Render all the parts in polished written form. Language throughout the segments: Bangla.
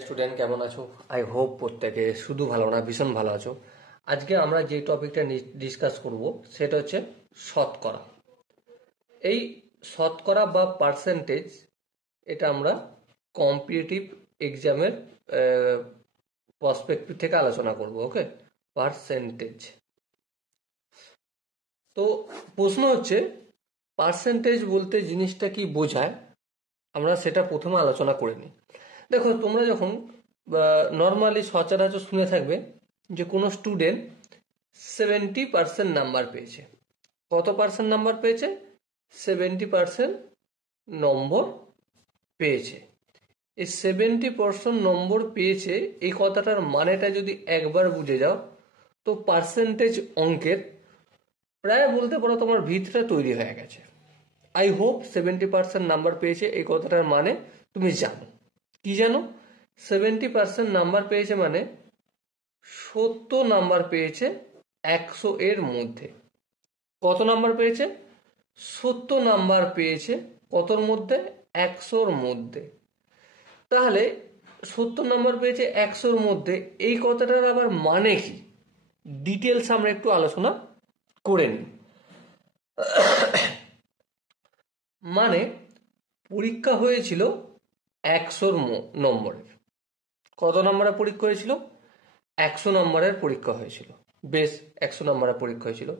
স্টুডেন্ট কেমন আছো? আই হোপ প্রত্যেকে শুধু ভালো না ভীষণ ভালো আছো। আজকে আমরা যে টপিকটা ডিসকাস করব সেটা হচ্ছে শতকরা। এই শতকরা বা পার্সেন্টেজ এটা আমরা কম্পিটিটিভ এক্সামের পার্সপেক্টিভ থেকে আলোচনা করব। ওকে, পার্সেন্টেজ। তো প্রশ্ন হচ্ছে পার্সেন্টেজ বলতে জিনিসটা কি বোঝায়, আমরা সেটা প্রথমে আলোচনা করে নিই। দেখো, তোমরা যখন নর্মালি সচরাচর শুনে থাকবে যে কোনো স্টুডেন্ট 70% নাম্বার পেয়েছে। কত পার্সেন্ট নাম্বার পেয়েছে? 70% নম্বর পেয়েছে। এই 70% নম্বর পেয়েছে এই কথাটার মানেটা যদি একবার বুঝে যাও তো পার্সেন্টেজ অঙ্কের প্রায় বলতে পারো তোমার ভিতটা তৈরি হয়ে গেছে। আই হোপ 70% নাম্বার পেয়েছে এই কথাটার মানে তুমি জানো। কি জানো? 70% নাম্বার পেয়েছে মানে 70 নাম্বার পেয়েছে 100 এর মধ্যে। কত নাম্বার পেয়েছে? 70 নাম্বার পেয়েছে কতর মধ্যে? 100-র মধ্যে। তাহলে 70 নাম্বার পেয়েছে 100-র মধ্যে, এই কথাটার আবার মানে কি? ডিটেলস আমরা একটু আলোচনা করে নিই। মানে পরীক্ষা হয়েছিল 100 নম্বরের। কত নম্বরের পরীক্ষা হয়েছিল? 100 নম্বরের পরীক্ষা হয়েছিল। বেশ, 100 নম্বরের পরীক্ষা হয়েছিল।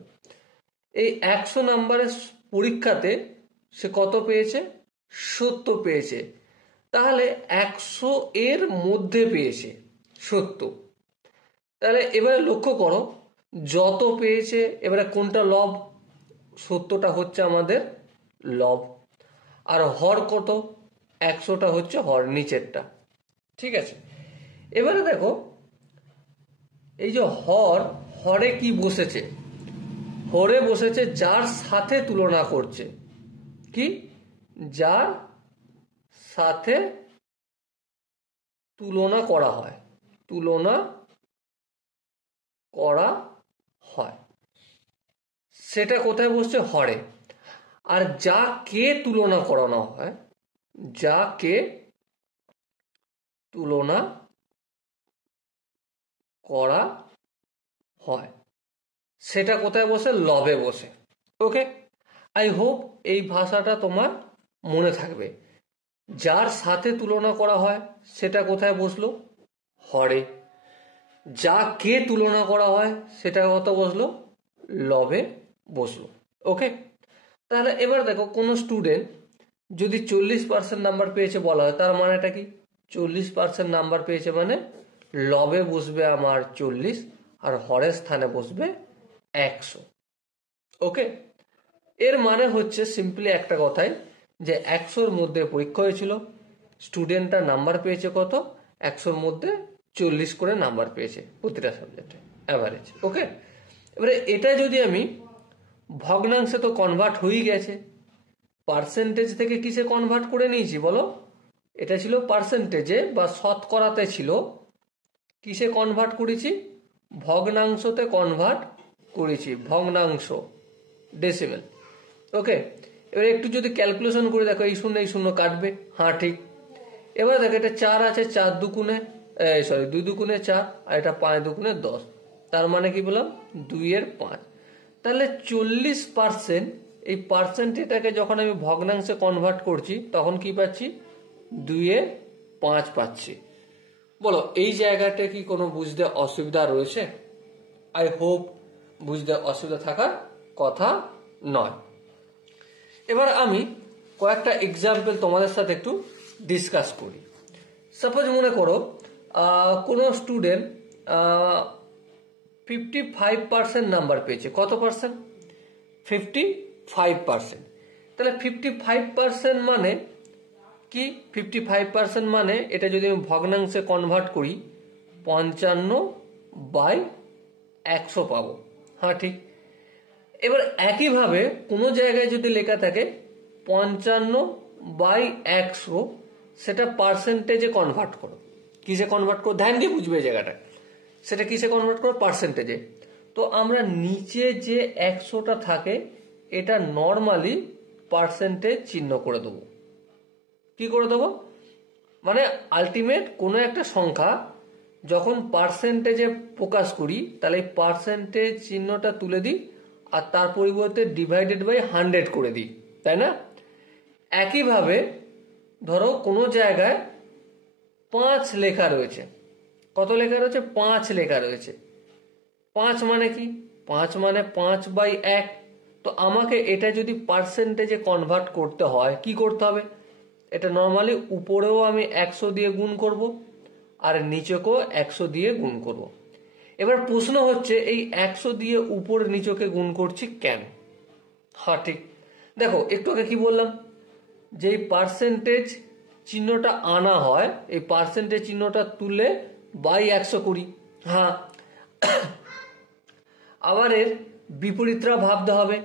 এই 100 নম্বরের পরীক্ষাতে সে কত পেয়েছে? 70 পেয়েছে। তাহলে 100 এর মধ্যে পেয়েছে 70। তাহলে এবারে লক্ষ্য করো, যত পেয়েছে এবারে কোনটা লব? 70টা হচ্ছে আমাদের লব। আর হর কত? 100টা হচ্ছে হর, নিচেরটা। ঠিক আছে, এবারে দেখো এই যে হরে কি বসেছে? হরে বসেছে যার সাথে তুলনা করছে। কি? যার সাথে তুলনা করা হয়। তুলনা করা হয় সেটা কোথায় বসছে? হরে। আর যাকে তুলনা করানো হয়, যাকে তুলনা করা হয় সেটা কোথায় বসে? লবে বসে। ওকে, আই হোপ এই ভাষাটা তোমার মনে থাকবে। যার সাথে তুলনা করা হয় সেটা কোথায় বসলো? হরে। যাকে তুলনা করা হয় সেটা কত বসলো? লবে বসলো। ওকে, তাহলে এবার দেখো কোনো স্টুডেন্ট যদি 40% নাম্বার পেয়েছে বলা হয়, তার মানেটা কি? 40% নাম্বার পেয়েছে মানে লবে বসবে আমার 40 আর হরের স্থানে বসবে 100। ওকে, এর মানে হচ্ছে সিম্পলি একটা কথাই যে 100-র মধ্যে পরীক্ষা হয়েছিল, স্টুডেন্টটা নাম্বার পেয়েছে কত? 100-র মধ্যে 40 করে নাম্বার পেয়েছে প্রতিটা সাবজেক্টে অ্যাভারেজ। ওকে, এবারে এটা যদি আমি ভগ্নাংশে তো কনভার্ট হয়েই গেছে, পার্সেন্টেজ থেকে কিসে কনভার্ট করে নিয়েছি বলো? এটা ছিল পার্সেন্টেজে বা শতকরাতে ছিল, কিসে কনভার্ট করেছি? ভগ্নাংশতে কনভার্ট করেছি। ভগ্নাংশ, ডেসিমেল। ওকে, এবার একটু যদি ক্যালকুলেশন করে দেখো, এই শূন্য কাটবে। হ্যাঁ ঠিক। এবার দেখো এটা 4 আছে, 4 দুগুণে 2 দুগুণে 4, আর এটা 5 দুগুণে 10। তার মানে কি বললাম? 2-এর 5। তাহলে 40%, এই পার্সেন্টেজটাকে যখন আমি ভগ্নাংশে কনভার্ট করছি তখন কি পাচ্ছি? 2-এর 5 পাচ্ছি। বলো এই জায়গাটা কি কোনো বুঝতে অসুবিধা রয়েছে? আই হোপ বুঝতে অসুবিধা থাকার কথা নয়। এবার আমি কয়েকটা এক্সাম্পল তোমাদের সাথে একটু ডিসকাস করি। সাপোজ মনে করো কোনো স্টুডেন্ট 55% নাম্বার পেয়েছে। কত পার্সেন্ট? 55%। তাহলে 55% মানে কি? 55% মানে এটা যদি আমি ভগ্নাংশে কনভার্ট করি 55/100 পাবো। হ্যাঁ ঠিক। এবার একইভাবে কোনো জায়গায় যদি লেখা থাকে 55/100, সেটা পার্সেন্টেজে কনভার্ট করো। কিসে কনভার্ট করো? ধ্যান দিয়ে বুঝবে এই জায়গাটা। সেটা কিসে কনভার্ট করো? পার্সেন্টেজে। তো আমরা নিচে যে 100টা থাকে এটা নর্মালি পার্সেন্টেজ চিহ্ন করে দেবো। কি করে দেবো? মানে আলটিমেট কোনো একটা সংখ্যা যখন পার্সেন্টেজে প্রকাশ করি তাহলে এই পার্সেন্টেজ চিহ্নটা তুলে দিই আর তার পরিবর্তে ডিভাইডেড বাই 100 করে দিই, তাই না? একইভাবে ধরো কোনো জায়গায় 5 লেখা রয়েছে, কত লেখা রয়েছে? 5 লেখা রয়েছে। 5 মানে কি? 5 মানে 5/1। তো আমাকে এটা যদি পার্সেন্টেজে কনভার্ট করতে হয় কি করতে হবে? এটা নর্মালি উপরেও আমি 100 দিয়ে গুণ করব আর নিচেকেও 100 দিয়ে গুণ করব। এবার প্রশ্ন হচ্ছে এই 100 দিয়ে উপর নিচকে গুণ করছি কেন? হ্যাঁ ঠিক, দেখো একটু আগে কি বললাম, যে পার্সেন্টেজ চিহ্নটা আনা হয় এই পার্সেন্টেজ চিহ্নটা তুলে বাই 100 করি। হ্যাঁ, আবার এর বিপরীতটা ভাবতে হবে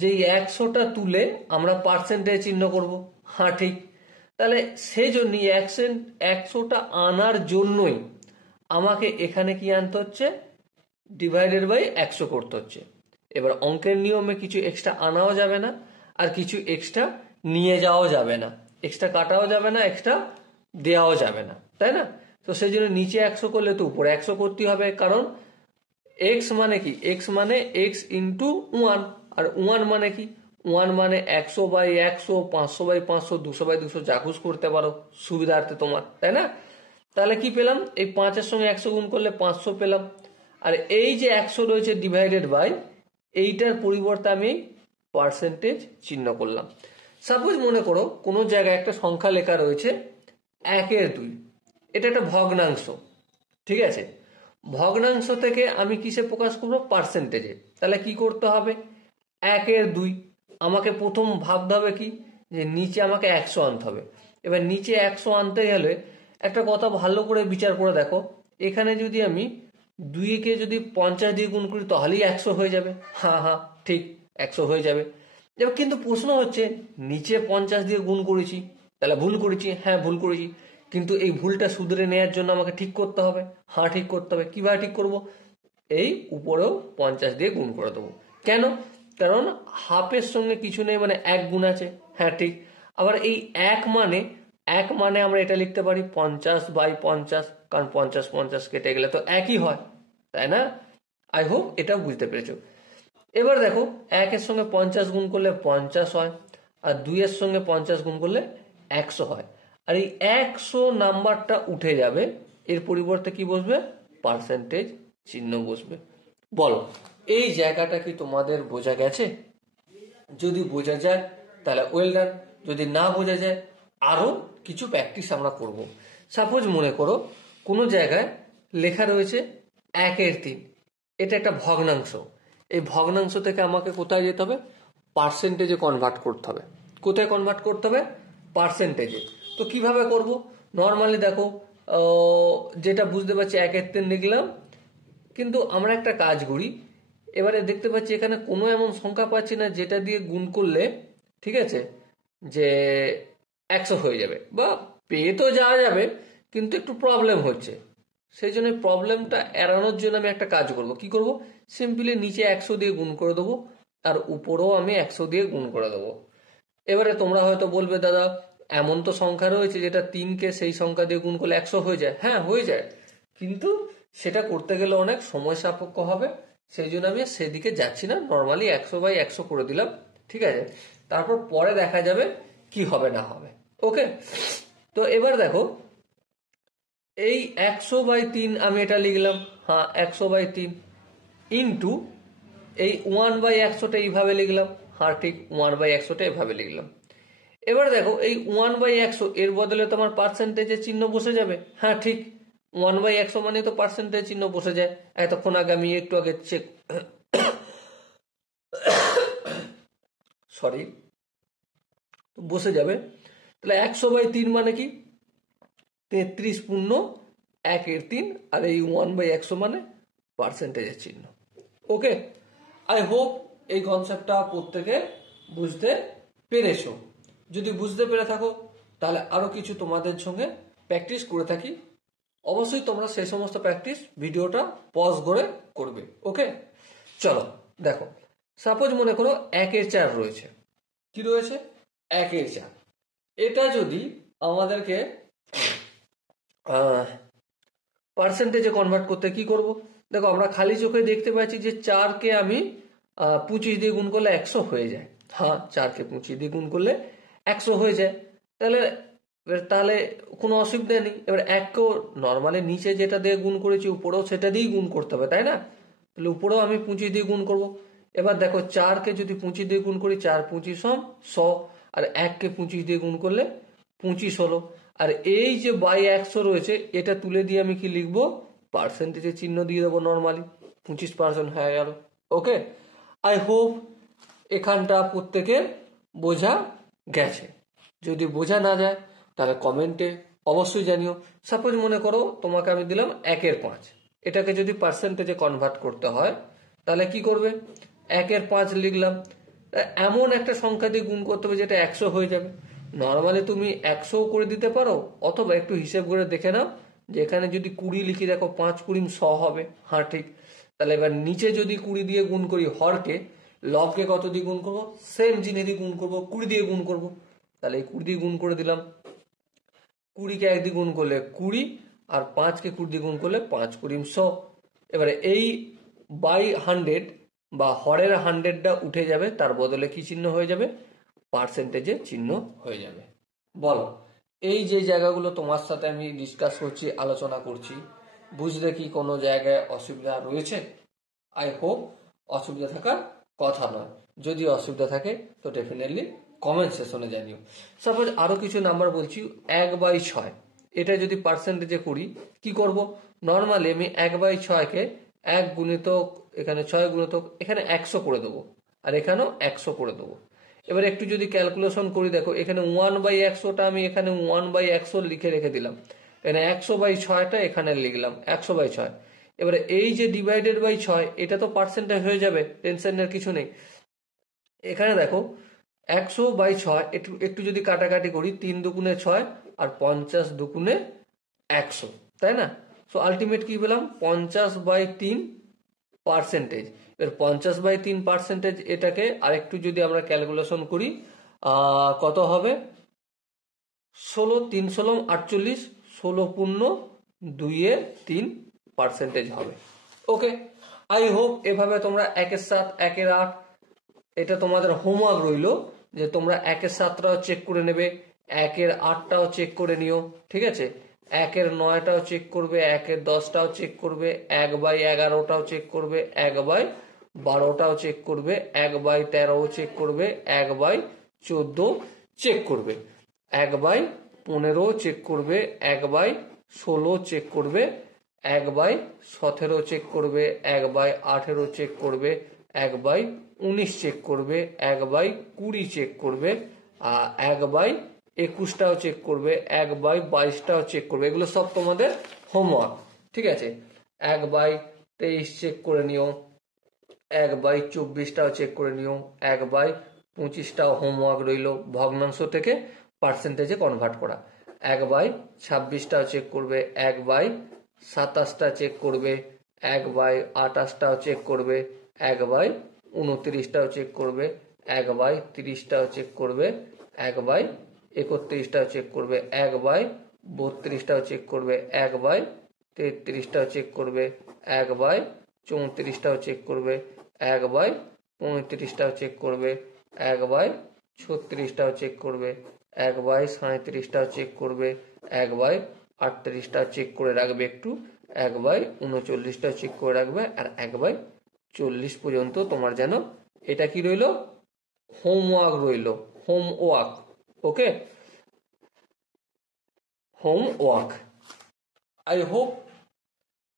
যে 100টা তুলে আমরা পার্সেন্টেজ চিহ্ন করব। হ্যাঁ ঠিক, তাহলে সেই জন্যই 100টা আনার জন্যই আমাকে এখানে কি আনতে হচ্ছে? ডিভাইডেড বাই 100 করতে হচ্ছে। এবার অঙ্কের নিয়মে কিছু এক্সট্রা আনাও যাবে না আর কিছু এক্সট্রা নিয়ে যাওয়াও যাবে না, এক্সট্রা কাটাও যাবে না, এক্সট্রা দেওয়াও যাবে না, তাই না? তো সেই জন্য নিচে 100 করলে তো উপরে 100 করতে হবে, কারণ এক্স মানে কি? এক্স মানে এক্স ইন্টু 1, আর 1 মানে কি? 1 মানে 100/100, 500/500, 200/200, যা খুশ করতে পারো সুবিধার্থে তোমার, তাই না? তাহলে কি পেলাম? এই 5-এর সঙ্গে 100 গুণ করলে 500 পেলাম। আর এই যে 100 রয়েছে ডিভাইডেড বাই এইটার পরিবর্তে আমি পার্সেন্টেজ চিহ্ন করলাম। সাপোজ মনে করো কোনো জায়গায় একটা সংখ্যা লেখা রয়েছে 1/2, এটা একটা ভগ্নাংশ, ঠিক আছে? ভগ্নাংশ থেকে আমি কিসে প্রকাশ করবো? পার্সেন্টেজে। তাহলে কি করতে হবে? 1/2 আমাকে প্রথম ভাবতে হবে কি, যে নিচে আমাকে 100 আনতে হবে। এবার নিচে 100 আনতে গেলে একটা কথা ভালো করে বিচার করে দেখো, এখানে যদি আমি 2কে যদি 50 দিয়ে গুণ করি তাহলেই 100 হয়ে যাবে। হ্যাঁ হ্যাঁ ঠিক, 100 হয়ে যাবে। এবার কিন্তু প্রশ্ন হচ্ছে নিচে 50 দিয়ে গুণ করেছি, তাহলে ভুল করেছি। হ্যাঁ ভুল করেছি, কিন্তু এই ভুলটা শুধরে নেওয়ার জন্য আমাকে ঠিক করতে হবে। হ্যাঁ ঠিক করতে হবে। কিভাবে ঠিক করব? এই উপরেও 50 দিয়ে গুণ করে দেবো। কেন? কারণ হাফের সঙ্গে কিছু নেই, মানে 1 গুণ আছে। হ্যাঁ ঠিক, আবার এই 1 মানে আমরা এটা লিখতে পারি 50/50, কারণ 50 কেটে গেলে তো একই হয়, তাই না? আই হোপ এটা বুঝতে পেরেছো। এবার দেখো 1-এর সঙ্গে 50 গুণ করলে 50 হয়, আর 2-এর সঙ্গে 50 গুণ করলে 100 হয়। আর এই 100 নাম্বারটা উঠে যাবে, এর পরিবর্তে কি বসবে? পার্সেন্টেজ চিহ্ন বসবে। বলো এই জায়গাটা কি তোমাদের বোঝা গেছে? যদি বোঝা যায় তাহলে ওয়েল ডান, যদি না বোঝা যায় আরো কিছু প্র্যাকটিস আমরা করব। সাপোজ মনে করো কোনো জায়গায় লেখা রয়েছে 1/3, এটা একটা ভগ্নাংশ। এই ভগ্নাংশ থেকে আমাকে কোথায় যেতে হবে? পার্সেন্টেজে কনভার্ট করতে হবে। কোথায় কনভার্ট করতে হবে? পার্সেন্টেজে। তো কিভাবে করব? নর্মালি দেখো, যেটা বুঝতে পারছি 1/3 লিখলাম, কিন্তু আমরা একটা কাজ করি, এবারে দেখতে পাচ্ছি এখানে কোনো এমন সংখ্যা পাচ্ছি না যেটা দিয়ে গুণ করলে, ঠিক আছে, যে 100 হয়ে যাবে, বা পেয়ে তো যাওয়া যাবে কিন্তু একটু প্রবলেম হচ্ছে। সেই জন্য প্রবলেমটা এড়ানোর জন্য আমি একটা কাজ করব। কি করব? সিম্পলি নিচে 100 দিয়ে গুণ করে দেবো আর উপরেও আমি 100 দিয়ে গুণ করে দেবো। এবারে তোমরা হয়তো বলবে দাদা এমন তো সংখ্যা রয়েছে যেটা 3কে সেই সংখ্যা দিয়ে গুণ করলে 100 হয়ে যায়। হ্যাঁ হয়ে যায়, কিন্তু সেটা করতে গেলে অনেক সময় সাপেক্ষ হবে, সেই জন্য আমি সেদিকে যাচ্ছি না। নর্মালি 100/100 করে দিলাম, ঠিক আছে? তারপর পরে দেখা যাবে কি হবে না হবে। ওকে, তো এবার দেখো এই 100/3 আমি এটা লিখলাম। হ্যাঁ 100/3 ইন্টু এই 1/100টা এইভাবে লিখলাম। হ্যাঁ ঠিক, 1/100টা এভাবে লিখলাম। এবার দেখো এই 1/100 এর বদলে তোমার পার্সেন্টেজের চিহ্ন বসে যাবে। হ্যাঁ ঠিক, 1/100 মানে তো পার্সেন্টেজ চিহ্ন বসে যায়। এতক্ষণ আগে আমি একটু আগে চেক সরি বসে যাবে। তাহলে 100/3 মানে কি? 33 পূর্ণ 1/3, আর এই 1/100 মানে পার্সেন্টেজের চিহ্ন। ওকে, আই হোপ এই কনসেপ্টটা প্রত্যেকে বুঝতে পেরেছো। যদি বুঝতে পেরে থাকো তাহলে আরো কিছু তোমাদের সঙ্গে প্র্যাকটিস করে থাকি, অবশ্যই তোমরা সেই সমস্ত প্র্যাকটিস ভিডিওটা পজ করে করবে। ওকে, চলো দেখো, সাপোজ মনে করো 1/4 রয়েছে। কি রয়েছে? 1/4। এটা যদি আমাদেরকে পার্সেন্টেজে কনভার্ট করতে কি করব? দেখো আমরা খালি চোখে দেখতে পাচ্ছি যে 4কে আমি 25 দিয়ে গুণ করলে 100 হয়ে যায়। হ্যাঁ, 4কে 25 দিয়ে গুণ করলে 100 হয়ে যায়। তাহলে তাহলে কোনো অসুবিধা নেই। এবার 1কেও নর্মালি নিচে যেটা দিয়ে গুণ করেছি উপরেও সেটা দিয়েই গুণ করতে হবে, তাই না? তাহলে উপরেও আমি 25 দিয়ে গুণ করব। এবার দেখো 4কে যদি 25 দিয়ে গুণ করি 4 25 100, আর 1কে 25 দিয়ে গুণ করলে 25 হলো। আর এই যে বাই 100 রয়েছে এটা তুলে দিয়ে আমি কি লিখবো? পার্সেন্টেজের চিহ্ন দিয়ে দেবো নর্মালি, 25% হয়ে গেল। ওকে, আই হোপ এখানটা প্রত্যেকের বোঝা গেছে। যদি বোঝা না যায় তাহলে কমেন্টে অবশ্যই জানিও। সাপোজ মনে করো তোমাকে আমি দিলাম 1-এর 5, এটাকে যদি পার্সেন্টেজে কনভার্ট করতে হয় তাহলে কি করবে? 1-এর 5 লিখলাম, এমন একটা সংখ্যা দিয়ে গুণ করতে হবে যেটা 100 হয়ে যাবে। নর্মালি তুমি 100 করে দিতে পারো, অথবা একটু হিসেব করে দেখে নাও যে এখানে যদি 20 লিখি, দেখো 5 20 100 হবে। হ্যাঁ ঠিক। তাহলে এবার নিচে যদি 20 দিয়ে গুণ করি হরকে, লবকে কত দিয়ে গুণ করবো? সেম জিনিস দিয়ে গুণ করবো, 20 দিয়ে গুণ করবো। তাহলে এই 20 দিয়ে গুণ করে দিলাম। 20কে 1 দিয়ে গুণ করলে 20, আর 5কে 20 দিয়ে গুণ করলে 5 20 100। এবারে এই বাই 100 বা হরের 100টা উঠে যাবে, তার বদলে কি চিহ্ন হয়ে যাবে? পার্সেন্টেজের চিহ্ন হয়ে যাবে। বলো, এই যে জায়গাগুলো তোমার সাথে আমি ডিসকাস করছি, আলোচনা করছি, বুঝতে কি কোনো জায়গায় অসুবিধা রয়েছে? আই হোপ অসুবিধা থাকার কথা নয়। যদি অসুবিধা থাকে তো ডেফিনেটলি কমেন্ট সেকশনে জানিও। সাপোজ আরো কিছু নাম্বার বলছি, 1/6 এটা যদি পার্সেন্টেজে করি কি করব? নর্মালি আমি 1/6কে 1 গুণিতক এখানে 6 গুণিতক এখানে 100 করে দেবো, আর এখানেও 100 করে দেবো। এবার একটু যদি ক্যালকুলেশন করি, দেখো এখানে 1/100টা আমি এখানে 1/100 লিখে রেখে দিলাম, এখানে 100/6টা এখানে লিখলাম 100/6। এবারে এই যে ডিভাইডেড বাই 6 এটা তো পার্সেন্টেজ হয়ে যাবে, টেনশনের কিছু নেই। এখানে দেখো 100/6 একটু একটু যদি কাটাকাটি করি, 3 দুগুণে 6 আর 50 দুগুণে 100, তাই না? সো আলটিমেট কি পেলাম? 50/3 পার্সেন্টেজ। এর 50/3 এটাকে আরেকটু যদি আমরা ক্যালকুলেশন করি কত হবে? 16 3 16 48, 16.2/3 হবে। ওকে, আই হোপ এভাবে তোমরা 1-এর 7 1-এর 8, এটা তোমাদের হোমওয়ার্ক রইল যে তোমরা 1-এর 7টাও চেক করে নেবে, 1-এর 8টাও চেক করে নিও, ঠিক আছে? 1-এর 9টাও চেক করবে, 1-এর 10টাও চেক করবে, 1/11টাও চেক করবে, 1/12টাও চেক করবে, 1/13ও চেক করবে, 1/14 চেক করবে, 1/15 চেক করবে, 1/16 চেক করবে, 1/17 চেক করবে, 1/18 চেক করবে, 1/19 চেক করবে, 1/20 চেক করবে, 1/21টাও চেক করবে, 1/22টাও চেক করবে। এগুলো সব তোমাদের হোমওয়ার্ক, ঠিক আছে? 1/23 চেক করে নিও, 1/24টাও চেক করে নিও, 1/25টাও হোমওয়ার্ক রইল ভগ্নাংশ থেকে পার্সেন্টেজে কনভার্ট করা, 1/26টাও চেক করবে, 1/27টা চেক করবে, 1/28টাও চেক করবে, 1/29টাও চেক করবে, 1/30টাও চেক করবে, 1/31টাও চেক করবে, 1/32টাও চেক করবে, 1/33টাও চেক করবে, 1/34টাও চেক করবে, 1/35টাও চেক করবে, 1/36টাও চেক করবে, 1/37টাও চেক করবে, 1/38টাও চেক করে রাখবে একটু, 1/39টাও চেক করে রাখবে, আর 1/40 পর্যন্ত তোমার যেন এটা কি রইল? হোমওয়ার্ক রইল, homework. Okay, homework. I hope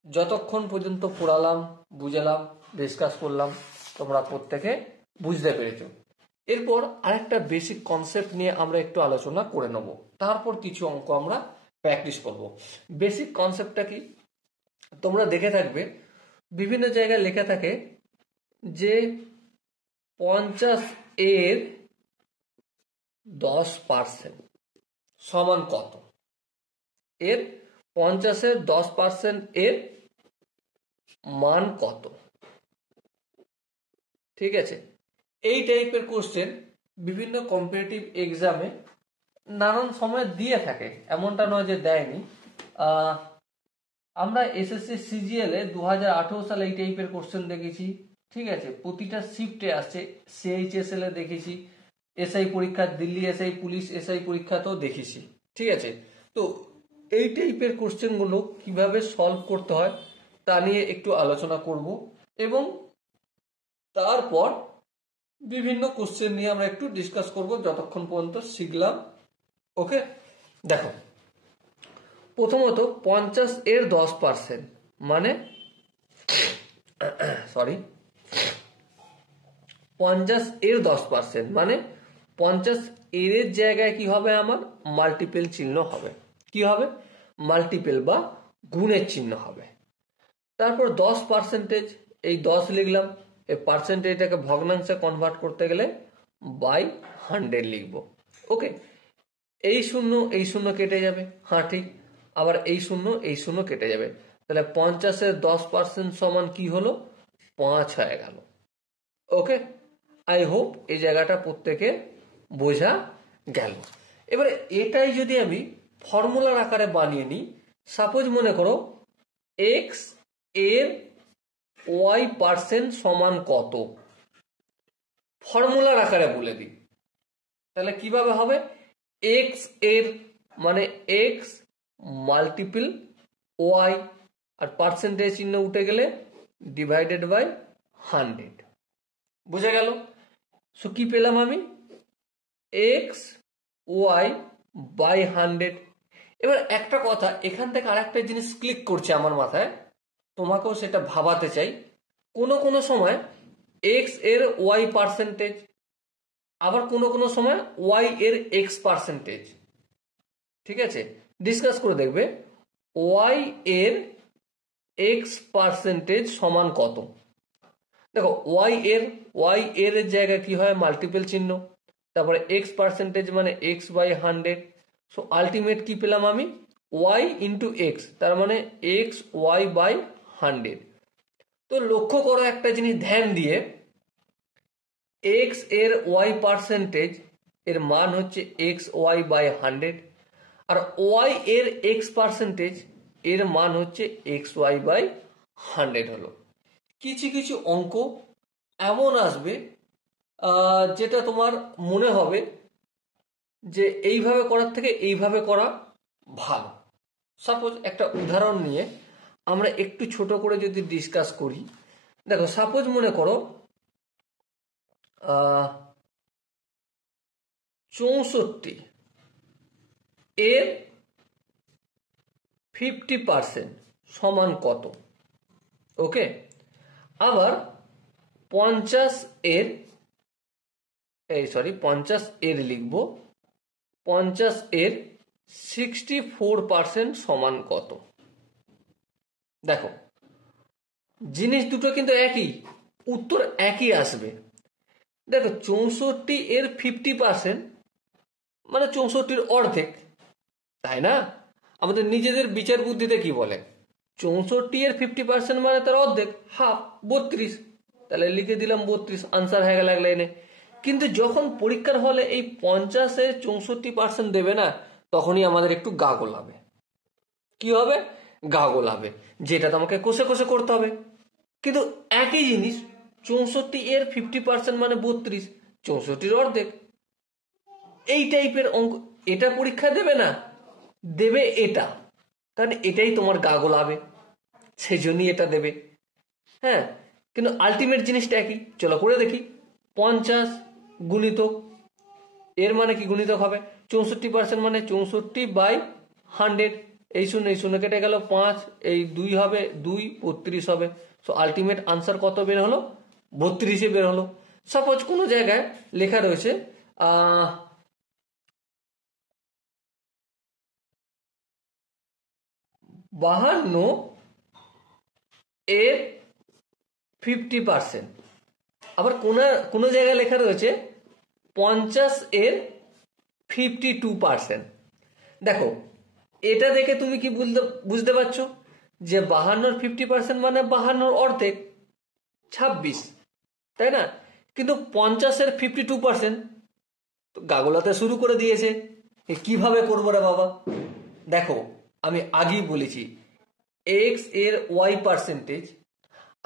যতক্ষণ পর্যন্ত পড়ালাম, বুঝালাম, ডিসকাস করলাম, তোমরা প্রত্যেকে বুঝতে পেরেছো। এরপর আরেকটা বেসিক কনসেপ্ট নিয়ে আমরা একটু আলোচনা করে নেব, তারপর কিছু অঙ্ক আমরা প্র্যাকটিস করব। বেসিক কনসেপ্টটা কি? তোমরা দেখে থাকবে বিভিন্ন জায়গায় লেখা থাকে যে 50-এর 10% সমান কত? এর 50-এর 10% এর মান কত? ঠিক আছে, এই টাইপের কোশ্চেন বিভিন্ন কম্পিটিটিভ এক্সামে নানান সময় দিয়ে থাকে, এমনটা নয় যে দেয়নি। আমরা এসএসসি সিজিএল এ 2018 সালে এই টাইপের কোশ্চেন দেখেছি, ঠিক আছে। প্রতিটা শিফটে আসছে, সিএইচএসএল এ দেখেছি, এসআই পরীক্ষা, দিল্লি এসআই, পুলিশ এসআই পরীক্ষাতেও দেখেছি, ঠিক আছে। তো এই টাইপের কোশ্চেনগুলো কিভাবে সলভ করতে হয় তা নিয়ে একটু আলোচনা করব, এবং তারপর বিভিন্ন কোশ্চেন নিয়ে আমরা একটু ডিসকাস করব যতক্ষণ পর্যন্ত শিখলাম। ওকে, দেখো প্রথমত 50 এর 10% মানে 50 এর 10% মানে 50 এর জায়গায় কি হবে, আমার মাল্টিপল চিহ্ন হবে। কি হবে? মাল্টিপল বা গুণের চিহ্ন হবে। তারপর 10%, এই 10 লিখলাম, এই পার্সেন্টেজটাকে ভগ্নাংশে কনভার্ট করতে গেলে বাই 100 লিখবো। ওকে, এই শূন্য কেটে যাবে, হ্যাঁ ঠিক। আবার এই শূন্য কেটে যাবে, তাহলে 50 এর 10% সমান কি হলো? 5 হয়ে গেল। ওকে, আই হোপ এই জায়গাটা প্রত্যেকে বোঝা গেল। এবারে এটাই যদি আমি ফর্মুলার আকারে বানিয়ে নিই, সাপোজ মনে করো এক্স এর y% সমান কত, ফর্মুলার আকারে বলে দিই, তাহলে কিভাবে হবে? এক্স এর মানে এক্স মাল্টিপল ওয়াই, আর পার্সেন্টেজ চিহ্ন উঠে গেলে ডিভাইডেড বাই 100। বুঝা গেল? সো কি পেলাম আমি? X y by 100। এবার একটা কথা, এখান থেকে আরেকটা জিনিস ক্লিক করছে আমার মাথায়, তোমাকেও সেটা ভাবাতে চাই। কোনো সময় এক্স এর ওয়াই পার্সেন্টেজ, আবার কোনো সময় ওয়াই এর এক্স পার্সেন্টেজ, ঠিক আছে। ডিসকাস করে দেখবে ওয়াই এর এক্স পার্সেন্টেজ সমান কত। দেখো ওয়াই এর জায়গায় কি হয়? মাল্টিপল চিহ্ন, তারপরে এক্স পার্সেন্টেজ মানে এক্স বাই 100। সো আলটিমেট কি পেলাম আমি? ওয়াই ইন্টু এক্স, তার মানে এক্স ওয়াই বাই 100। তো লক্ষ্য করো একটা জিনিস ধ্যান দিয়ে, এক্স এর ওয়াই পার্সেন্টেজ এর মান হচ্ছে এক্স ওয়াই বাই 100, আর ওয়াই এর এক্স পার্সেন্টেজ এর মান হচ্ছে এক্স ওয়াই বাই 100 হলো। কিছু অঙ্ক এমন আসবে যেটা তোমার মনে হবে যে এইভাবে করার থেকে এইভাবে করা ভালো। সাপোজ একটা উদাহরণ নিয়ে আমরা একটু ছোট করে যদি ডিসকাস করি, দেখো সাপোজ মনে করো 64 এর 50% সমান কত? ওকে, আবার 50 এর লিখবো 50 এর 64% সমান কত? দেখো জিনিস দুটো কিন্তু একই, উত্তর একই আসবে। দেখো 64 এর 50% মানে 64-র অর্ধেক, তাই না? আমাদের নিজেদের বিচার বুদ্ধিতে কি বলে? 64 এর 50% মানে তার অর্ধেক, হাফ, 32। তাহলে লিখে দিলাম 32, আনসার হয়ে গেল এক লাইনে। কিন্তু যখন পরীক্ষার হলে এই 50-এ 64% দেবে না, তখনই আমাদের একটু গা গোলাবে। কি হবে? গা গোলাবে, যেটা তোমাকে কষে কষে করতে হবে। কিন্তু একই জিনিস 64 এর 50% মানে 32, 64-র অর্ধেক। এই টাইপের অঙ্ক এটা পরীক্ষা দেবে না, দেবে এটা, কারণ এটাই তোমার গা গোলাবে, সেই জন্যই এটা দেবে। হ্যাঁ, কিন্তু আলটিমেট জিনিসটা একই। চলো করে দেখি। 50 গুণিতক এর মানে কি গুণিতক হবে? 64% মানে 64 বাই 100। এই শূন্য কেটে গেল, 5, এই 2 হবে, 2 32 হবে। সো আলটিমেট আনসার কত বের হলো? 32 বের হলো। সাপোজ কোনো জায়গায় লেখা রয়েছে 52 এর 50%, আবার কোনো জায়গায় লেখা রয়েছে 50 এর 52%। দেখো এটা দেখে তুমি কি বুঝতে পারছো যে 52-র 50% মানে 52-র অর্ধেক, 26, তাই না? কিন্তু 50-এর 52% গাগলাতে শুরু করে দিয়েছে। কিভাবে করবো রে বাবা? দেখো আমি আগেই বলেছি এক্স এর ওয়াই পার্সেন্টেজ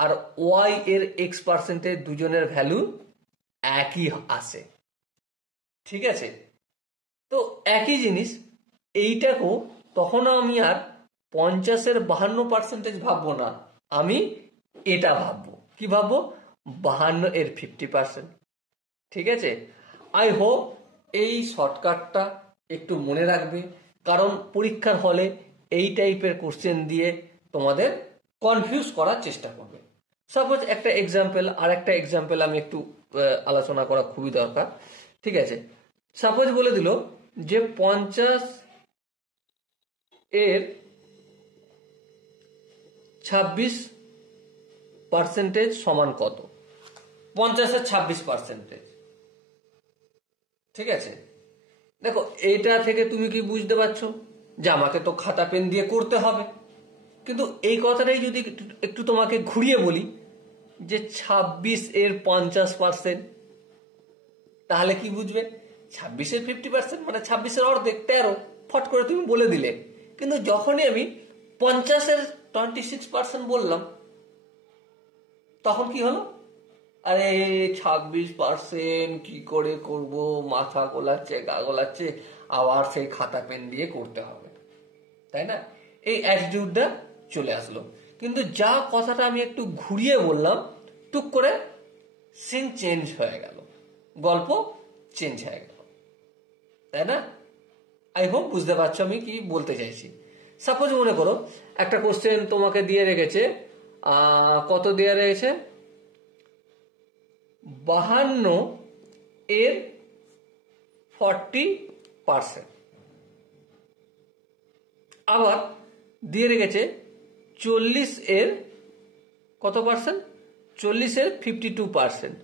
আর ওয়াই এর এক্স পার্সেন্টেজ দুজনের ভ্যালু একই আসে, ঠিক আছে? তো একই জিনিস এইটাকেও তখন আমি আর 50-এর 52% ভাববো না, আমি এটা ভাববো। কি ভাববো? 52 এর 50%। ঠিক আছে? আই হোপ এই শর্টকাটটা একটু মনে রাখবে, কারণ পরীক্ষার হলে এই টাইপের কোশ্চেন দিয়ে তোমাদের কনফিউজ করার চেষ্টা করবে। সাপোজ একটা এক্সাম্পল, আর একটা এক্সাম্পল আমি একটু আলোচনা করা খুবই দরকার। ঠিক আছে? সাপোজ বলে দিল যে 50 এর 26% সমান কত? 50-এর 26%। ঠিক আছে? দেখো এটা থেকে তুমি কি বুঝতে পারছো যে আমাকে তো খাতা পেন দিয়ে করতে হবে, কিন্তু এই কথাটাই যদি একটু তোমাকে ঘুরিয়ে বলি যে 26 এর 50%, তাহলে কি বুঝবে? 26-এর 50% মানে 26-এর অর্ধেক 13, ফট করে তুমি বলে দিলে। কিন্তু যখনই আমি 50-এর 26% বললাম, তখন কি হলো? আরে 26% কি করে করব, মাথা গোলাচ্ছে, গা গোলাচ্ছে, আবার সেই খাতা পেন দিয়ে করতে হবে, তাই না? এই অ্যাটিটিউডটা চলে আসলো। কিন্তু যা কথাটা আমি একটু ঘুরিয়ে বললাম, টুক করে সিন চেঞ্জ হয়ে গেল, গল্প চেঞ্জ হয়ে গেল, তাই না? আই হোপ বুঝতে পারছো আমি কি বলতে চাইছি। সাপোজ মনে করো একটা কোশ্চেন তোমাকে দিয়ে রেখেছে, কত দিয়ে রেখেছে? 52 এর 40%। আবার দিয়ে রেখেছে 40 এর কত পার্সেন্ট? 40 এর 52%।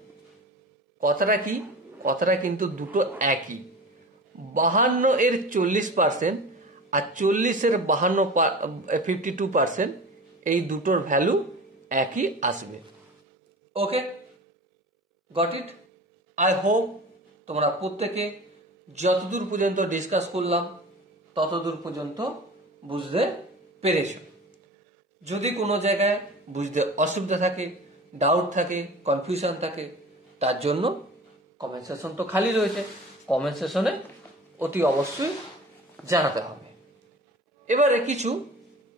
কথাটা কি? কথাটা কিন্তু দুটো একই। 52 এর 40% আর 40 এর 52% এই দুটোর ভ্যালু একই আসবে। ওকে, গট ইট? আই হোপ তোমরা প্রত্যেকে যতদূর পর্যন্ত ডিসকাস করলাম ততদূর পর্যন্ত বুঝতে পেরেছ। যদি কোনো জায়গায় বুঝতে অসুবিধা থাকে, ডাউট থাকে, কনফিউশন থাকে, তার জন্য কমেন্ট সেকশন তো খালি রয়েছে, কমেন্ট সেকশনে অতি অবশ্যই জানাতে হবে। এবারে কিছু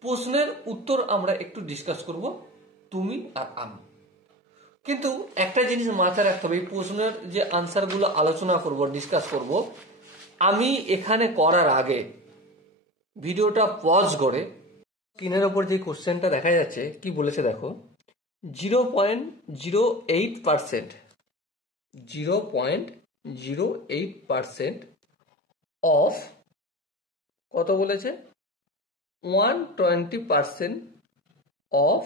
প্রশ্নের উত্তর আমরা একটু ডিসকাস করব, তুমি আর আমি। কিন্তু একটা জিনিস মাথায় রাখতে হবে, এই প্রশ্নের যে আনসারগুলো আলোচনা করব, ডিসকাস করব, আমি এখানে করার আগে ভিডিওটা পজ করে স্ক্রিনের ওপর যে কোশ্চেনটা দেখা যাচ্ছে কি বলেছে দেখো, 0.08% 0.08% অফ কত বলেছে? 120% অফ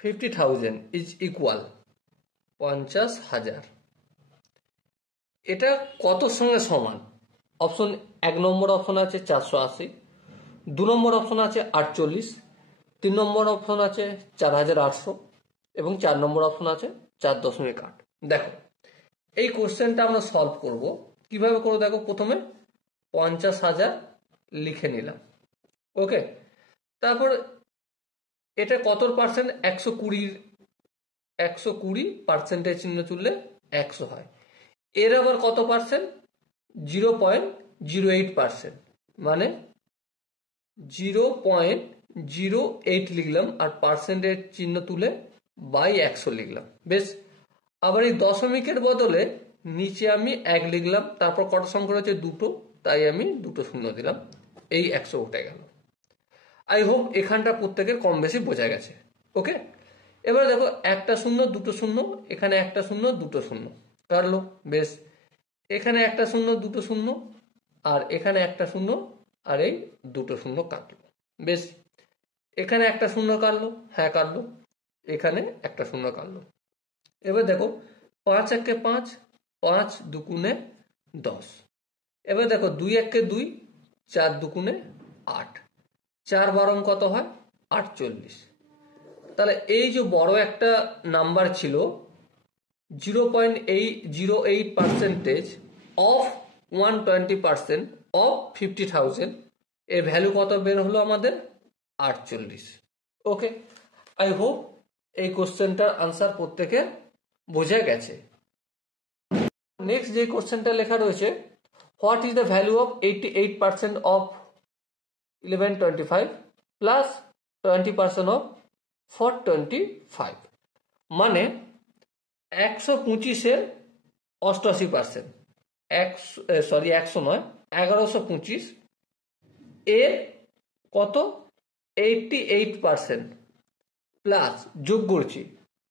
50,000 ইজ ইকুয়াল 50,000। এটা কত সঙ্গে সমান? অপশন 1 নম্বর অপশন আছে 480, 2 নম্বর অপশন আছে 48, 3 নম্বর অপশন আছে 4,800 এবং 4 নম্বর অপশন আছে 4.8। দেখো এই কোশ্চেনটা আমরা সলভ করব কিভাবে করবো দেখো। প্রথমে 50,000 লিখে নিলাম, ওকে। তারপর এটা কত পার্সেন্ট? 120% চিহ্ন তুললে 100 হয়। এর আবার কত পার্সেন্ট? 0.08%, মানে 0.08 লিখলাম আর পার্সেন্টের চিহ্ন তুলে বাই 100 লিখলাম। বেশ, আবার এই দশমিকের বদলে নিচে আমি 1 লিখলাম, তারপর কত সংখ্যা রয়েছে? 2, তাই আমি 2 শূন্য দিলাম, এই 100 উঠে গেল। আই হোপ এখানটা প্রত্যেকের কম বেশি বোঝা গেছে, ওকে। এবার দেখো 1 শূন্য 2 শূন্য, এখানে 1 শূন্য 2 শূন্য কাটলো, বেশ। এখানে 1 শূন্য 2 শূন্য আর এখানে 1 শূন্য আর এই 2 শূন্য কাটলো, বেশ। এখানে 1 শূন্য কাটলো, হ্যাঁ কাটলো, এখানে 1 শূন্য কাটলো। এবার দেখো 5 1 5, 5 2 10। এবার দেখো 2 1 2, 4 2 8, 4 12 কত হয়? 48। তাহলে এই যে বড় একটা নাম্বার ছিল 0.08% অফ 120% অফ 50,000, এর ভ্যালু কত বের হলো আমাদের 48। ওকে, আই হোপ এই কোশ্চেনটার আনসার প্রত্যেকের বোঝা গেছে। নেক্সট যে কোশ্চেনটা লেখা রয়েছে, what is the value of 88% of 1125 plus 20% of 425? মানে 125-এর 88%, 100 নয়, 1125 এর কত 88% প্লাস যোগ করছি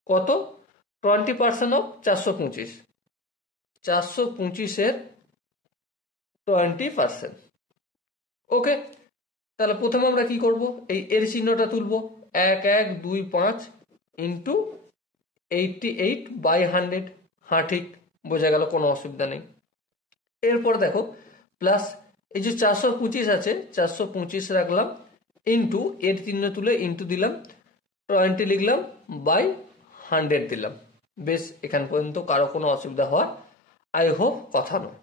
কত 20% অফ 425, 425-এর 20%। ওকে, তাহলে প্রথমে আমরা কি করব, এই এর চিহ্নটা তুলব, 1125 ইন্টু 88/100। হ্যাঁ ঠিক, বোঝা গেল, কোনো অসুবিধা নেই। এরপর দেখো প্লাস এই যে 425 আছে, 425 রাখলাম, ইন্টু এর চিহ্ন তুলে ইন্টু দিলাম, 20 লিখলাম, বাই 100 দিলাম। বেশ, এখান পর্যন্ত কারো কোনো অসুবিধা হয় আই হোপ কথা নয়।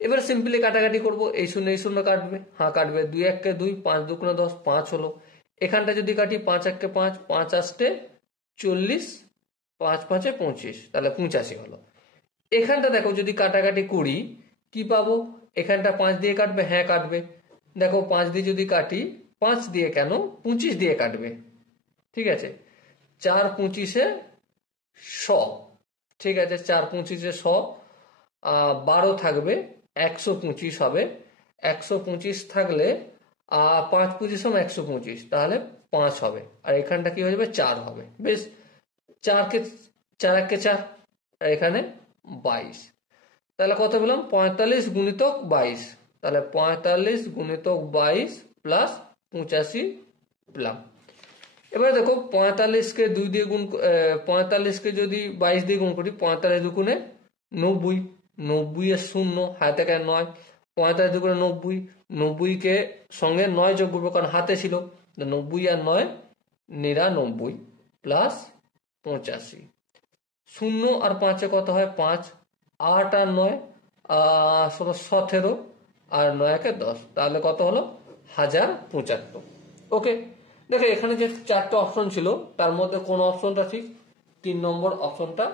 এবার সিম্পলি কাটাকাটি করব, এই শূন্য এই শূন্য কাটবে, হ্যাঁ কাটবে, 2 1 2, 5 2 10, 5 হলো। এখানটা যদি কাটি 5 1 5, 5 8 40, 5 5 25, তাহলে 85 হলো। এখানটা দেখো যদি কাটাকাটি করি কি পাবো, এখানটা 5 দিয়ে কাটবে, হ্যাঁ কাটবে। দেখো 5 দিয়ে যদি কাটি, 5 দিয়ে কেন, 25 দিয়ে কাটবে, ঠিক আছে, 4 25-এ 100, ঠিক আছে, 4 25-এ 100, 12 থাকবে, 125 হবে, 125 থাকলে 5 25 125, তাহলে 5 হবে, আর এখানটা কি হয়ে যাবে, 4 হবে। বেশ, 4 1 4, আর এখানে 22, তাহলে কত পেলাম, 45 গুণিতক 22, তাহলে 45 গুণিতক 22 প্লাস 85 পেলাম। এবারে দেখো 45-কে 2 দিয়ে গুণ, 45-কে যদি 22 দিয়ে গুণ করি, 45 দুগুণে 90, 90 এর 0, হাতে থেকে 9, 45 দুগুণে 90, 90-কে সঙ্গে 9 যোগ করবো কারণ হাতে ছিল, 90 আর 9 99 প্লাস 85, 0 আর 5-এ কত হয় 5, 8 আর 9 17, আর 9 একে 10, তাহলে কত হলো 1075। ওকে, দেখো এখানে যে 4টা অপশন ছিল তার মধ্যে কোন অপশনটা ঠিক, 3 নম্বর অপশনটা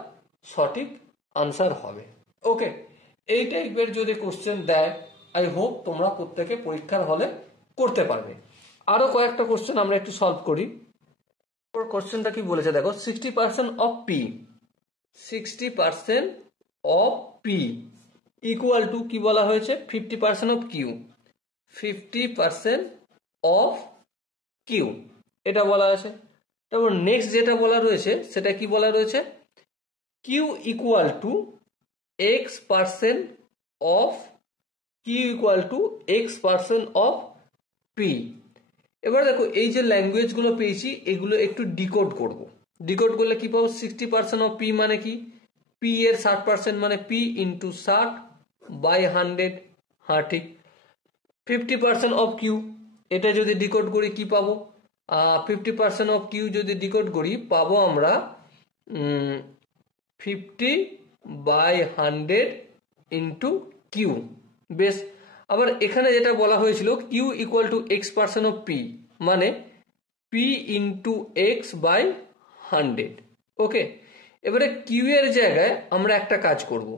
সঠিক আনসার হবে। ওকে, এই টাইপের যদি কোশ্চেন দেয় আই হোপ তোমরা প্রত্যেকে পরীক্ষার হলে করতে পারবে। আরো কয়েকটা কোশ্চেন আমরা একটু সলভ করি। কোশ্চেনটা কি বলেছে দেখো, 60% of P, 60% of P equal to কি বলা হয়েছে, 50% অফ কিউ, 50% অফ কিউ, এটা বলা আছে। তারপর নেক্সট যেটা বলা রয়েছে সেটা কি বলা রয়েছে, q equal to x% of, q equal to x% of p. এবার দেখো এই যে ল্যাঙ্গুয়েজগুলো পেয়েছি এগুলো একটু ডিকোড করব। ডিকোড করলে কি পাবো, 60% অফ পি মানে কি, পি এর 60% মানে পি ইন্টু 60 বাই 100, হ্যাঁ ঠিক। 50% অফ কিউ, এটা যদি ডিকোড করি কি পাবো, 50% অফ কিউ যদি ডিকোড করি পাবো আমরা 50/100 ইন্টু কিউ। বেশ, আবার এখানে যেটা বলা হয়েছিল Q equal to x% of P, মানে P into X by 100। Okay, এবারে কিউ এর জায়গায় আমরা একটা কাজ করব,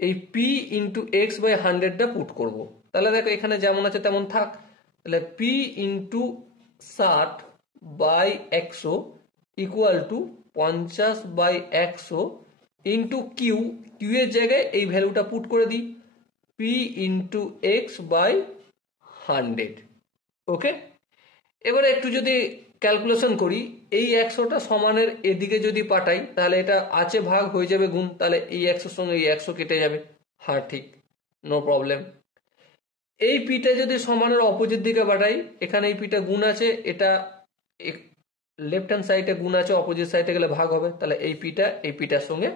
এই পি ইন্টু এক্স বাই 100টা পুট করব। তাহলে দেখো এখানে যেমন আছে তেমন থাক, তাহলে P into 60/100 equal to 50/100 into Q, Q এর জায়গায় এই ভ্যালুটা পুট করে দিই, P into X by 100। Okay, এবারে একটু যদি ক্যালকুলেশন করি, এই 100টা সমানের এদিকে যদি পাঠাই তাহলে এটা আছে ভাগ হয়ে যাবে গুণ, তাহলে এই 100-র সঙ্গে এই 100 কেটে যাবে, হ্যাঁ ঠিক, নো প্রবলেম। এই পিটা যদি সমানের অপোজিট দিকে পাঠাই, এখানে এই পিটা গুণ আছে, এটা লেফট হ্যান্ড সাইডে গুণ আছে, অপোজিট সাইডে গেলে ভাগ হবে, তাহলে এই পিটার সঙ্গে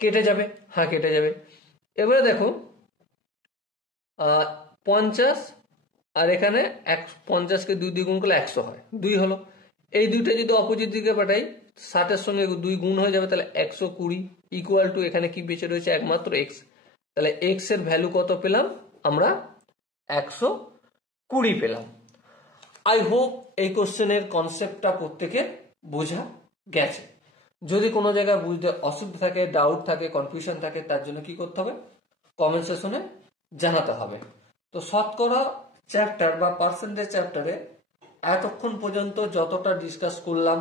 কেটে যাবে, হ্যাঁ কেটে যাবে। এবারে দেখো 50 আর এখানে 50-কে 2 দিয়ে গুণ করলে 100 হয়, 2 হলো। এই দুইটা যদি অপোজিট দিকে পাঠাই, 60-এর সঙ্গে 2 গুণ হয়ে যাবে, তাহলে 120 ইকুয়াল টু এখানে কি বেঁচে রয়েছে একমাত্র এক্স, তাহলে এক্স এর ভ্যালু কত পেলাম আমরা, 120 20 পেলাম। আই হোপ এই কোশ্চেনের কনসেপ্টটা প্রত্যেকের বোঝা গেছে। যদি কোনো জায়গায় বুঝতে অসুবিধা থাকে, ডাউট থাকে, কনফিউশন থাকে, তার জন্য কি করতে হবে, কমেন্ট সেকশনে জানাতে হবে। তো শতকরা চ্যাপ্টার বা পার্সেন্টেজ চ্যাপ্টারে এতক্ষণ পর্যন্ত যতটা ডিসকাস করলাম,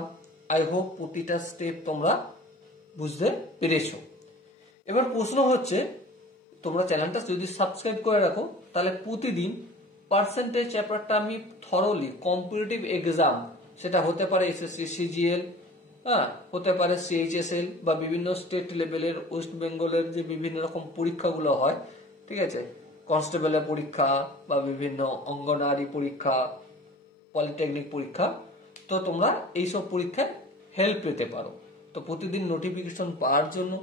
আই হোপ প্রতিটা স্টেপ তোমরা বুঝতে পেরেছো। এবার প্রশ্ন হচ্ছে, তোমরা চ্যানেলটা যদি সাবস্ক্রাইব করে রাখো তাহলে প্রতিদিন পার্সেন্টেজ চ্যাপ্টারটা আমি থরলি কম্পিটিটিভ এক্সাম, সেটা হতে পারে এসএসসি সিজিএল, হ্যাঁ হতে পারে সিএইচএসএল বা বিভিন্ন স্টেট লেভেলের ওয়েস্ট বেঙ্গলের যে বিভিন্ন রকম পরীক্ষাগুলো হয়, ঠিক আছে, কনস্টেবলের পরীক্ষা বা বিভিন্ন অঙ্গনারী পরীক্ষা, পলিটেকনিক পরীক্ষা, তো তোমরা এইসব পরীক্ষায় হেল্প পেতে পারো। তো প্রতিদিন নোটিফিকেশন পাওয়ার জন্য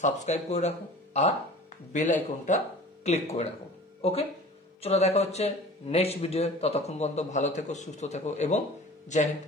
সাবস্ক্রাইব করে রাখো আর বেল আইকনটা ক্লিক করে রাখো। ওকে, চলো দেখা হচ্ছে নেক্সট ভিডিও। ততক্ষণ পর্যন্ত ভালো থেকো, সুস্থ থেকো এবং জয় হিন্দ।